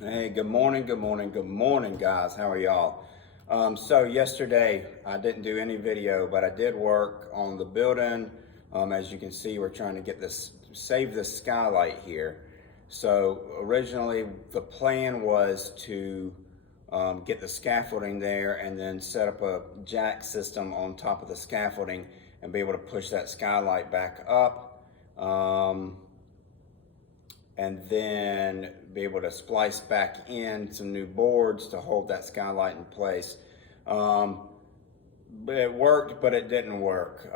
Hey, good morning, good morning, good morning, guys. How are y'all? So yesterday I didn't do any video, but I did work on the building. As you can see, we're trying to get this, save the skylight here. So originally the plan was to get the scaffolding there and then set up a jack system on top of the scaffolding and be able to push that skylight back up. And then be able to splice back in some new boards to hold that skylight in place. But it worked, but it didn't work.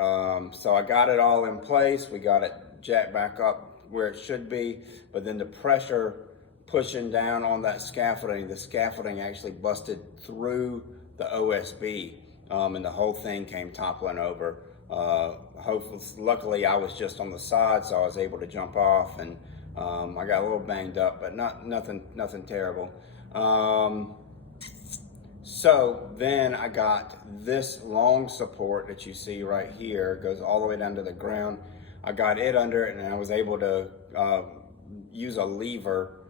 So I got it all in place. We got it jacked back up where it should be, but then the pressure pushing down on that scaffolding, the scaffolding actually busted through the OSB, and the whole thing came toppling over. Luckily I was just on the side, so I was able to jump off, and I got a little banged up, but nothing terrible. So then I got this long support that you see right here, goes all the way down to the ground. I got it under it, and I was able to use a lever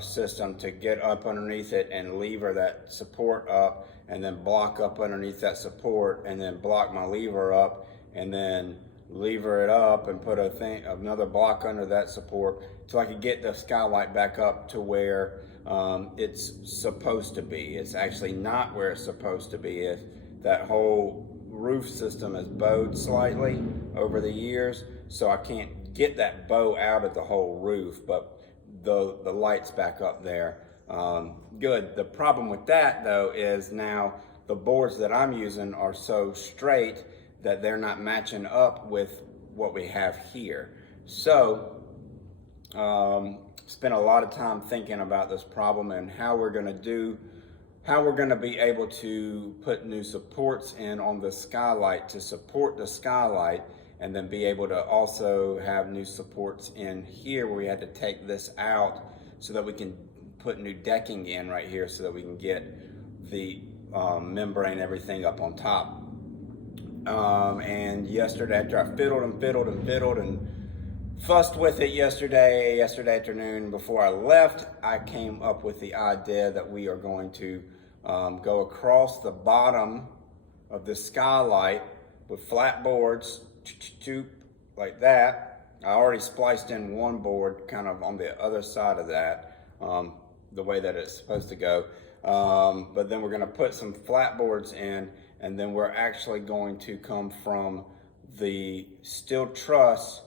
system to get up underneath it and lever that support up, and then block up underneath that support, and then block my lever up, and then lever it up and put another block under that support so I could get the skylight back up to where it's supposed to be. It's actually not where it's supposed to be. That whole roof system is bowed slightly over the years, so I can't get that bow out of the whole roof, but the light's back up there. Good. The problem with that though is now the boards that I'm using are so straight that they're not matching up with what we have here. So spent a lot of time thinking about this problem and how we're going to be able to put new supports in on the skylight to support the skylight, and then be able to also have new supports in here where we had to take this out so that we can put new decking in right here so that we can get the membrane, everything up on top. And yesterday, after I fiddled and fussed with it yesterday afternoon, before I left, I came up with the idea that we are going to go across the bottom of the skylight with flat boards, like that. I already spliced in one board kind of on the other side of that, the way that it's supposed to go. But then we're going to put some flat boards in, and then we're actually going to come from the steel truss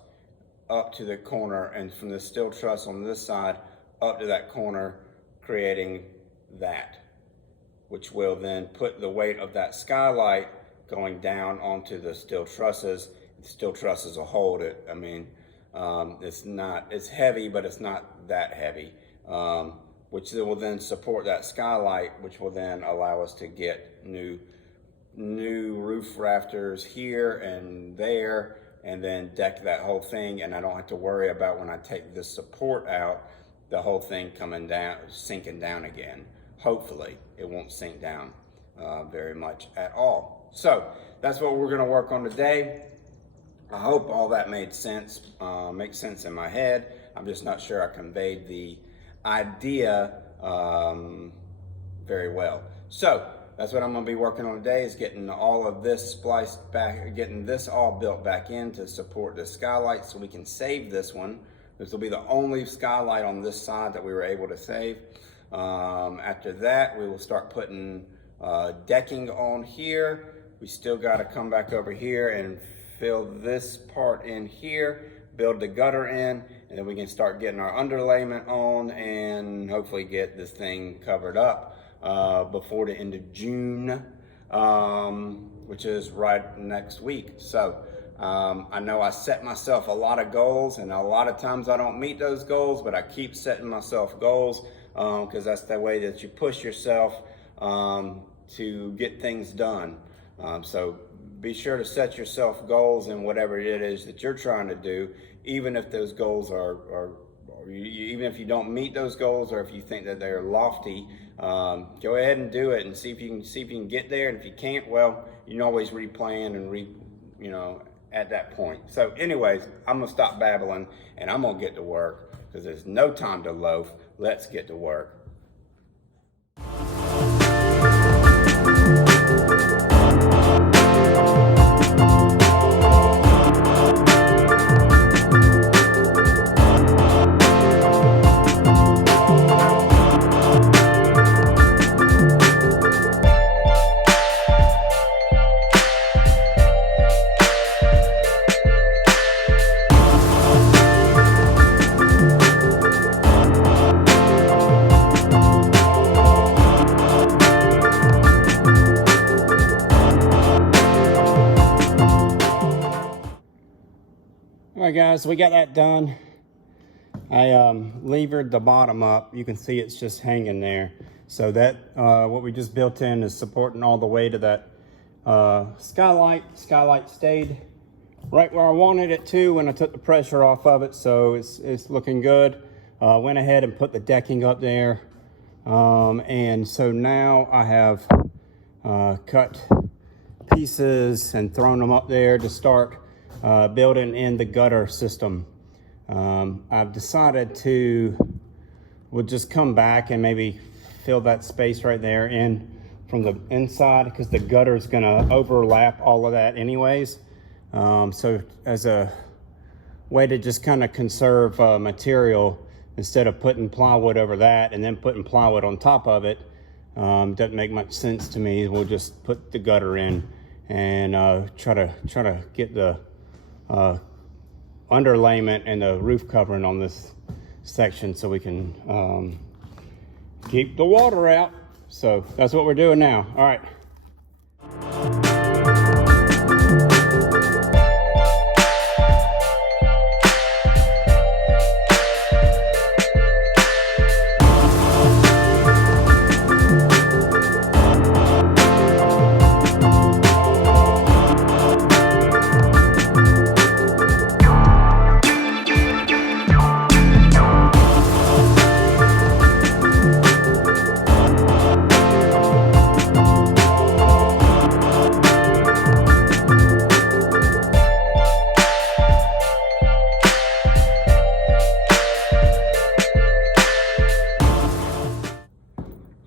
up to the corner, and from the steel truss on this side up to that corner, creating that, which will then put the weight of that skylight going down onto the steel trusses. The steel trusses will hold it. I mean, it's heavy, but it's not that heavy, which will then support that skylight, which will then allow us to get new roof rafters here and there, and then deck that whole thing, and I don't have to worry about, when I take this support out, the whole thing coming down, sinking down again. Hopefully it won't sink down very much at all. So that's what we're going to work on today. I hope all that made sense, makes sense in my head. I'm just not sure I conveyed the idea very well. So that's what I'm going to be working on today, is getting all of this spliced back, getting this all built back in to support the skylight so we can save this one. This will be the only skylight on this side that we were able to save. After that, we will start putting decking on here. We still got to come back over here and fill this part in here, build the gutter in, and then we can start getting our underlayment on and hopefully get this thing covered up before the end of June, which is right next week. So I know I set myself a lot of goals, and a lot of times I don't meet those goals, but I keep setting myself goals because that's the way that you push yourself to get things done. So be sure to set yourself goals in whatever it is that you're trying to do, even if those goals even if you don't meet those goals, or if you think that they're lofty, go ahead and do it and see if you can get there. And if you can't, well, you can always replan and at that point. So anyways, I'm gonna stop babbling and I'm gonna get to work, because there's no time to loaf. Let's get to work. right, guys, we got that done. I levered the bottom up. You can see it's just hanging there. So that what we just built in is supporting all the way to that skylight. Skylight stayed right where I wanted it to when I took the pressure off of it, so it's looking good. Went ahead and put the decking up there, and so now I have cut pieces and thrown them up there to start building in the gutter system. I've decided we'll just come back and maybe fill that space right there in from the inside, because the gutter is going to overlap all of that anyways. So as a way to just kind of conserve material, instead of putting plywood over that and then putting plywood on top of it, doesn't make much sense to me. We'll just put the gutter in and try to get the underlayment and the roof covering on this section so we can keep the water out. So that's what we're doing now. All right.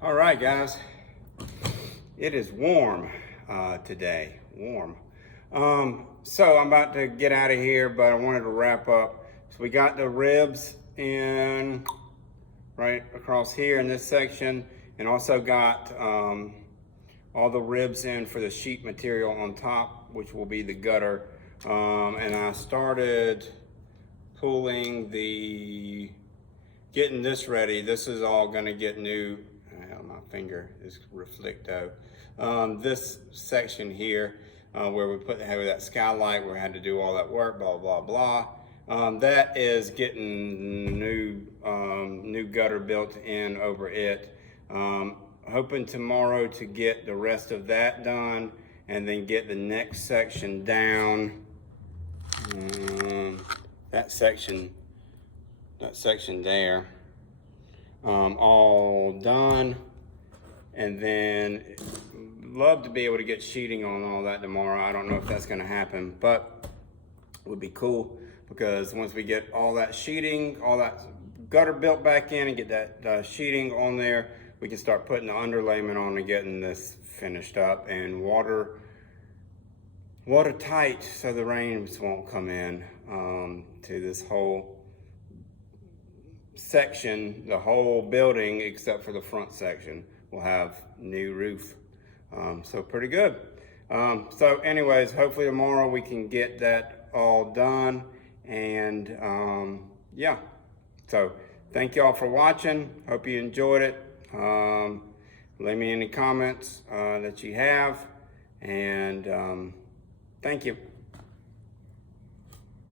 All right, guys, it is warm today, warm. So I'm about to get out of here, but I wanted to wrap up. So we got the ribs in right across here in this section, and also got all the ribs in for the sheet material on top, which will be the gutter. And I started pulling getting this ready. This is all gonna get new. My finger is reflect out. This section here, where we have that skylight, where I had to do all that work, blah, blah, blah. That is getting new gutter built in over it. Hoping tomorrow to get the rest of that done and then get the next section down. That section there, all done. And then love to be able to get sheeting on all that tomorrow. I don't know if that's gonna happen, but it would be cool, because once we get all that sheeting, all that gutter built back in and get that sheeting on there, we can start putting the underlayment on and getting this finished up and watertight, so the rains won't come in to this whole section. The whole building except for the front section will have new roof. So pretty good. So anyways, hopefully tomorrow we can get that all done. And yeah, so thank y'all for watching. Hope you enjoyed it. Leave me any comments that you have. And thank you.